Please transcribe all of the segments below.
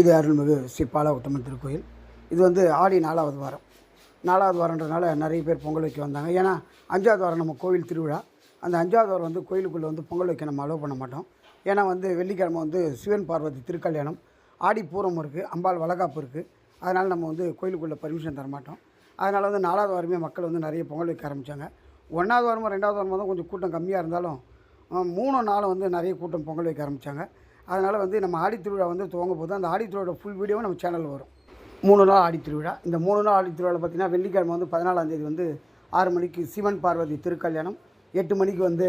இது அருள்மிகு ஸ்ரீ பால உத்தமன் திருக்கோயில். இது வந்து ஆடி 4வது வாரம். 4வது வாரன்றனால நிறைய பேர் பொங்கல் வைக்க வந்தாங்க. ஏன்னா 5வது வாரம் நம்ம கோவில் திருவிழா. அந்த 5வது வாரம் வந்து கோயிலுக்குள்ளே வந்து பொங்கல் வைக்க நம்ம அலோவ் பண்ண மாட்டோம். ஏன்னா வந்து வெள்ளிக்கிழமை வந்து சிவன் பார்வதி திருக்கல்யாணம், ஆடி பூரம் இருக்குது, அம்பாள் வளகாப்பு இருக்குது. அதனால் நம்ம வந்து கோயிலுக்குள்ளே பர்மிஷன் தர மாட்டோம். அதனால் வந்து 4வது வாரமே மக்கள் வந்து நிறைய பொங்கல் வைக்க ஆரம்பித்தாங்க. 1வது வாரமும் 2வது வாரமும் தான் கொஞ்சம் கூட்டம் கம்மியாக இருந்தாலும் 3 நாளும் வந்து நிறைய கூட்டம் பொங்கல் வைக்க ஆரம்பித்தாங்க. அதனால் வந்து நம்ம ஆடி திருவிழா வந்து துவங்க போது அந்த ஆடி திருவிழா ஃபுல் வீடியோவும் நம்ம சேனலில் வரும். 3 நாள் ஆடி திருவிழா. இந்த 3 நாள் ஆடி திருவிழா பார்த்திங்கன்னா வெள்ளிக்கிழமை வந்து 14ஆம் தேதி வந்து 6 மணிக்கு சிவன் பார்வதி திருக்கல்யாணம், 8 மணிக்கு வந்து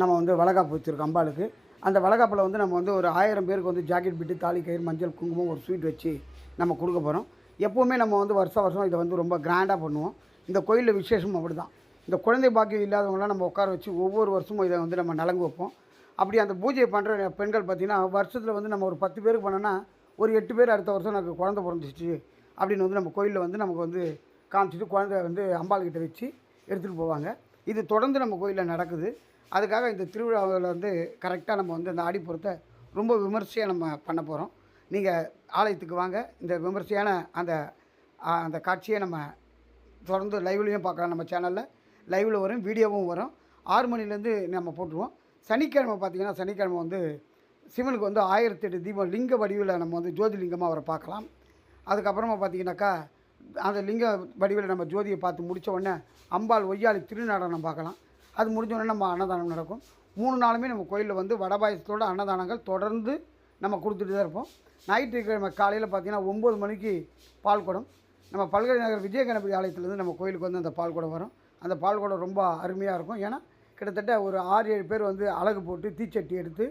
நம்ம வந்து வளகாப்பு வச்சுருக்கோம் அம்பாளுக்கு. அந்த வளகாப்பில் வந்து நம்ம வந்து ஒரு 1000 பேருக்கு வந்து ஜாக்கெட் பிட்டு, தாலி கயிறு, மஞ்சள், குங்குமம், ஒரு ஸ்வீட் வச்சு நம்ம கொடுக்க போகிறோம். எப்போவுமே நம்ம வந்து வருஷம் இதை வந்து ரொம்ப கிராண்டாக பண்ணுவோம். இந்த கோயிலில் விசேஷம் அப்படி தான். இந்த குழந்தை பாக்கியம் இல்லாதவங்களாம் நம்ம உட்கார வச்சு ஒவ்வொரு வருஷமும் இதை வந்து நம்ம நலங்கு வைப்போம். அப்படி அந்த பூஜையை பண்ணுற பெண்கள் பார்த்திங்கன்னா வருஷத்தில் வந்து நம்ம ஒரு 10 பேருக்கு பண்ணோன்னா ஒரு 8 பேர் அடுத்த வருஷம் எனக்கு குழந்தை பிறந்துச்சு அப்படின்னு வந்து நம்ம கோயிலில் வந்து நமக்கு வந்து காமிச்சிட்டு குழந்தை வந்து அம்பாள்கிட்ட வச்சு எடுத்துகிட்டு போவாங்க. இது தொடர்ந்து நம்ம கோயிலில் நடக்குது. அதுக்காக இந்த திருவிழாவில் வந்து கரெக்டாக நம்ம வந்து அந்த ஆடிப்புறத்தை ரொம்ப விமர்சையாக நம்ம பண்ண போகிறோம். நீங்கள் ஆலயத்துக்கு வாங்க. இந்த விமர்சையான அந்த காட்சியை நம்ம தொடர்ந்து லைவ்லேயும் பார்க்கலாம். நம்ம சேனலில் லைவில் வரும், வீடியோவும் வரும். 6 மணிலேருந்து நம்ம போட்டுருவோம். சனிக்கிழமை பார்த்திங்கன்னா சனிக்கிழமை வந்து சிவனுக்கு வந்து 1008 தீபம் லிங்க வடிவில் நம்ம வந்து ஜோதிலிங்கமாக அவரை பார்க்கலாம். அதுக்கப்புறமா பார்த்திங்கனாக்கா அந்த லிங்க வடிவில் நம்ம ஜோதியை பார்த்து முடித்த உடனே அம்பாள் ஒய்யாளி திருநாடனம் பார்க்கலாம். அது முடிஞ்ச உடனே நம்ம அன்னதானம் நடக்கும். 3 நாளுமே நம்ம கோயிலில் வந்து வடபாயசத்தோட அன்னதானங்கள் தொடர்ந்து நம்ம கொடுத்துட்டு தான் இருப்போம். ஞாயிற்றுக்கிழமை காலையில் பார்த்திங்கன்னா 9 மணிக்கு பால்குடம் நம்ம பல்கலை நகர் விஜய கணபதி ஆலயத்துலேருந்து நம்ம கோயிலுக்கு வந்து அந்த பால்குடம் வரும். அந்த பால்குடம் ரொம்ப அருமையாக இருக்கும். ஏன்னா கிட்டத்தட்ட ஒரு 6-7 பேர் வந்து அழகு போட்டு தீச்சட்டி எடுத்து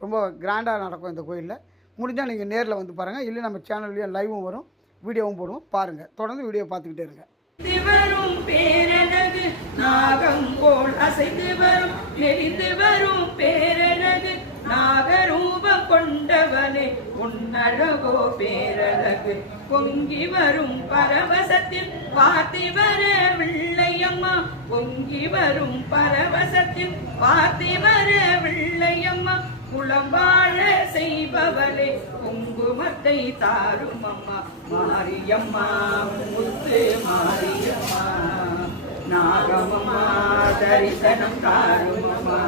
ரொம்ப கிராண்டாக நடக்கும் இந்த கோயிலில். முடிஞ்சால் நீங்கள் நேரில் வந்து பாருங்கள். இல்லை நம்ம சேனல்லையும் லைவும் வரும், வீடியோவும் போடுவோம். பாருங்கள், தொடர்ந்து வீடியோ பார்த்துக்கிட்டே இருங்க. வரும் பேரழகு நாகம் போல் அசைந்து வரும், நெறிந்து வரும் பேரழகு நாகரூபம் கொண்டவனே உன்னழகோ பேரழகு. பொங்கி வரும் பரவசத்தில் பார்த்தி வர வெள்ளையம்மா, பொங்கி வரும் பரவசத்தில் பார்த்தி வர வெள்ளையம்மா. குளம் வாழ செய்பவளே குங்குமத்தை தாரும் அம்மா, மாரியம்மா முத்து மாரியம்மா. நாகமம்மா தரிசனம் தாரும் அம்மா,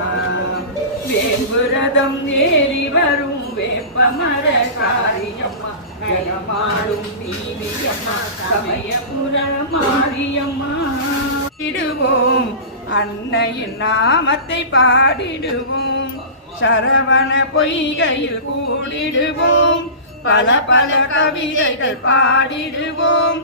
வேம்புரதம் ஏறி வரும் வேப்பமர காரியம்மா, கலமாடும் தீவியம்மா சமயபுர மாரியம்மா. இடுவோம் அன்னையின் நாமத்தை பாடிடுவோம், சரவண பொய்கையில் கூடிடுவோம், பல பல கவிதைகள் பாடிடுவோம்,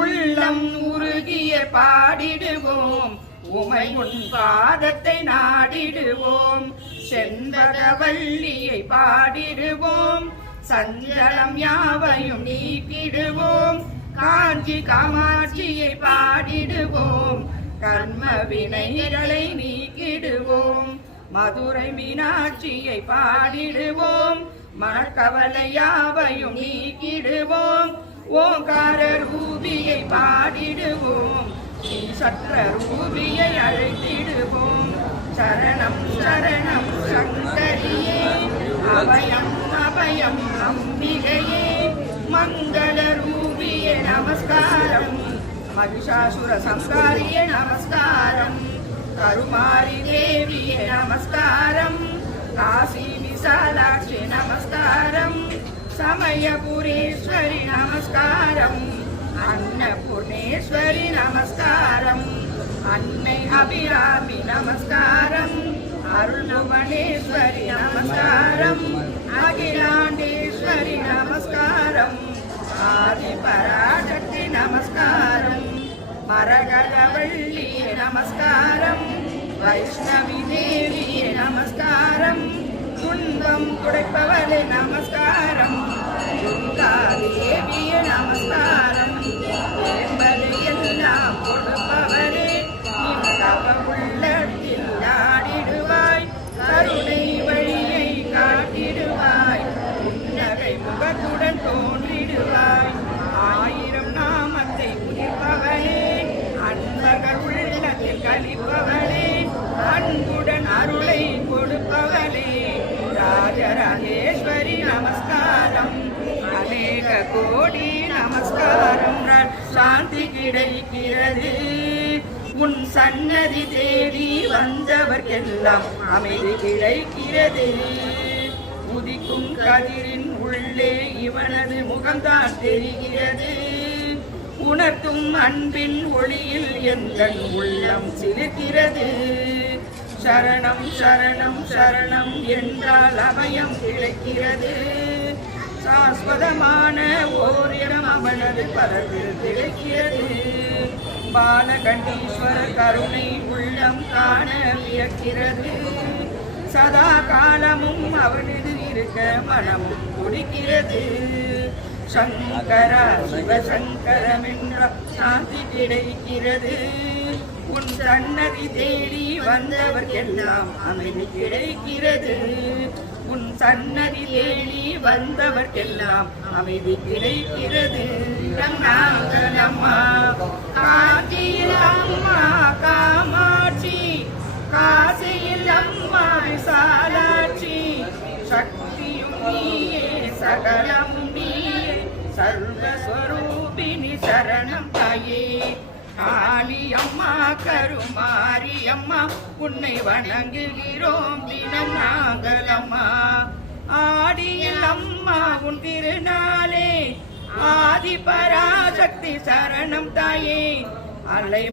உள்ளம் உருகிய பாடிடுவோம், உமை உன் பாதத்தை நாடிடுவோம், செண்பகவல்லியை பாடிடுவோம், சஞ்சலம் யாவையும் நீக்கிடுவோம், காஞ்சி காமாட்சியை பாடிடுவோம், கர்ம வினைகளை நீக்கிடுவோம், மதுரை மீனாட்சியை பாடிடுவோம், மனக்கவலை யாவையும் நீக்கிடுவோம், ஓங்கார ரூபியை பாடிடுவோம், சற்ற ரூபியை அழைத்திடுவோம். சரணம் சரணம் சங்கரியே, அபயம் அபயம் அம்பிகையே, மங்கள ரூபியே நமஸ்காரம், மகிஷாசுர சம்ஹாரியே நமஸ்காரம், கருமாரி தேவியே நமஸ்காரம், காசி விசாலாட்சி நமஸ்காரம், சமயபுரேஸ்வரி நமஸ்காரம், அன்னபூர்ணேஸ்வரி நமஸ்காரம், அன்னை அபிராமி நமஸ்காரம், அருள்புவனேஸ்வரி நமஸ்காரம், அகிலாண்டேஸ்வரி நமஸ்காரம், ஆதி பராசக்தி நமஸ்காரம், மரகதவள்ளியே நமஸ்காரம், வைஷ்ணவி தேவியே நமஸ்காரம், துன்பம் துடைப்பவளே நமஸ்காரம், துர்கா தேவியே நமஸ்காரம், என்பதை எல்லாம் கொடுப்பவரே தவ உள்ளத்தில் ஆடிடுவாய், கருணை வழியை காட்டிடுவாய், புன்னகை முகத்துடன் தோன்றிடுவாய், 1000 நாமத்தை உதிர்ப்பவளே, அன்பர்கள் உள்ளத்தில் கழிப்பவளே, அன்புடன் அருளை கொடுப்பவளே, ராஜராஜேஸ்வரி நமஸ்காரம், கோடி நமஸ்காரம் சாந்தி கிடைக்கிறது. உன் சன்னதி தேடி வந்தவர்க்கெல்லாம் அமைதி கிடைக்கிறது. உதிக்கும் கதிரின் உள்ளே இவனது முகம்தான் தெரிகிறது. உணர்த்தும் அன்பின் ஒளியில் எந்தன் உள்ளம் சிலிர்க்கிறது. சரணம் சரணம் சரணம் என்றால் அபயம் கிடைக்கிறது. சாஸ்வதமான ஓரிடம் அவனது பரவில் கிடைக்கிறது. பாலகண்டீஸ்வரர் கருணை உள்ளம் காண வியக்கிறது. சதா காலமும் அவனது இருக்க மனமும் துடிக்கிறது. சங்கரா சிவசங்கரம் என்ற சாந்தி கிடைக்கிறது. உன் சன்னதி தேடி வந்தவர்க்கெல்லாம் அமைதி கிடைக்கிறது. உன் சன்னதி தேடி வந்தவர்க்கெல்லாம் அமைதி கிடைக்கிறது. நாங்களம்மா காஞ்சியில் அம்மா காமாட்சி, காசியில் அம்மா விசாலாட்சி, சக்தியும் நீயே சகலமும் நீயே சர்வஸ்வரூபிணி சரணம் தாயே. காளி அம்மா கருமாரி அம்மா உன்னை வணங்குகிறோம் தினம் நாங்கள் அம்மா. ஆடியில் அம்மா உன் திருநாளே ஆதி பராசக்தி சரணம் தாயே. அலை